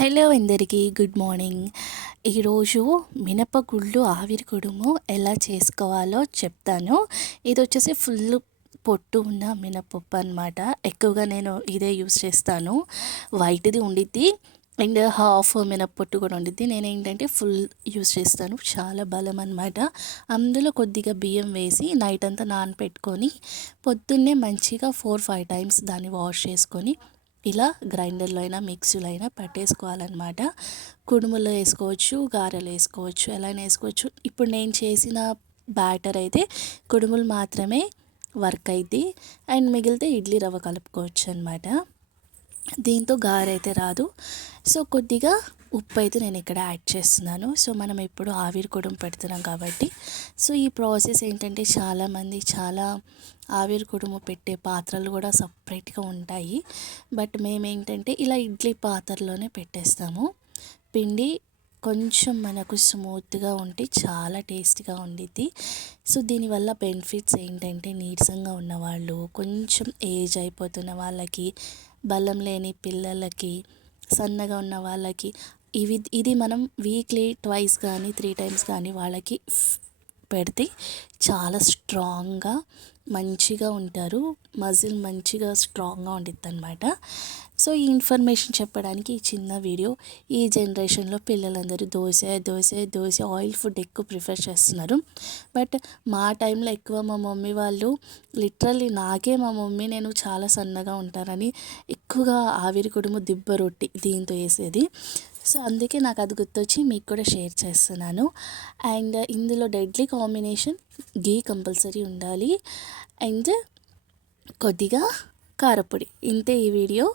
Hello అందరికీ good morning. ఈరోజు మినపగుళ్ళు ఆవిరి కుడుము ఎలా చేసుకోవాలో చెప్తాను. ఇది వచ్చేసి ఫుల్ పొట్టు ఉన్న మినపప్పు అనమాట ఎక్కువగా నేను ఇదే యూస్ చేస్తాను. వైట్ది ఉండిద్ది అండ్ హాఫ్ మినప్పొట్టు కూడా ఉండిద్ది. నేను ఏంటంటే ఫుల్ యూస్ చేస్తాను. చాలా బలం అనమాట అందులో కొద్దిగా బియ్యం వేసి నైట్ అంతా నానపెట్టుకొని పొద్దున్నే మంచిగా ఫోర్ ఫైవ్ టైమ్స్ దాన్ని వాష్ చేసుకొని ఇలా గ్రైండర్లో అయినా మిక్సీలో అయినా పట్టేసుకోవాలన్నమాట. కుడుములో వేసుకోవచ్చు గారెలు వేసుకోవచ్చు ఎలా వేసుకోవచ్చు. ఇప్పుడు నేను చేసిన బ్యాటర్ అయితే కుడుములు మాత్రమే వర్క్ అయింది అండ్ మిగిలితే ఇడ్లీ రవ్వ కలుపుకోవచ్చు అనమాట దీంతో గారైతే రాదు. సో కొద్దిగా ఉప్పు అయితే నేను ఇక్కడ యాడ్ చేస్తున్నాను. సో మనం ఎప్పుడు ఆవిరి కుడుము పెడుతున్నాం కాబట్టి. సో ఈ ప్రాసెస్ ఏంటంటే చాలామంది చాలా ఆవిరి కుడుము పెట్టే పాత్రలు కూడా సపరేట్గా ఉంటాయి. బట్ మేమేంటంటే ఇలా ఇడ్లీ పాత్రలోనే పెట్టేస్తాము. పిండి కొంచెం మనకు స్మూత్గా ఉంటే చాలా టేస్ట్గా ఉండిద్ది. సో దీనివల్ల బెనిఫిట్స్ ఏంటంటే నీరసంగా ఉన్నవాళ్ళు కొంచెం ఏజ్ అయిపోతున్న వాళ్ళకి బలం లేని పిల్లలకి సన్నగా ఉన్న వాళ్ళకి ఇవి ఇది మనం వీక్లీ ట్వైస్ కానీ త్రీ టైమ్స్ కానీ వాళ్ళకి పెడితే చాలా స్ట్రాంగ్గా మంచిగా ఉంటారు. మజిల్ మంచిగా స్ట్రాంగ్గా ఉండిద్ది అనమాట సో ఈ ఇన్ఫర్మేషన్ చెప్పడానికి ఈ చిన్న వీడియో ఈ జనరేషన్లో పిల్లలందరూ దోశ దోశ దోశ ఆయిల్ ఫుడ్ ఎక్కువ ప్రిఫర్ చేస్తున్నారు. బట్ మా టైంలో ఎక్కువ మా మమ్మీ వాళ్ళు లిటరల్లీ నాకే మా మమ్మీ నేను చాలా సన్నగా ఉంటానని ఎక్కువగా ఆవిరి కుడుము దిబ్బ రొట్టి దీంతో వేసేది. సో అందుకే నాకు అది గుర్తొచ్చి మీకు కూడా షేర్ చేస్తున్నాను. అండ్ ఇందులో డెడ్లీ కాంబినేషన్ గీ కంపల్సరీ ఉండాలి. అండ్ కొద్దిగా కారపొడి. ఇంతే ఈ వీడియో.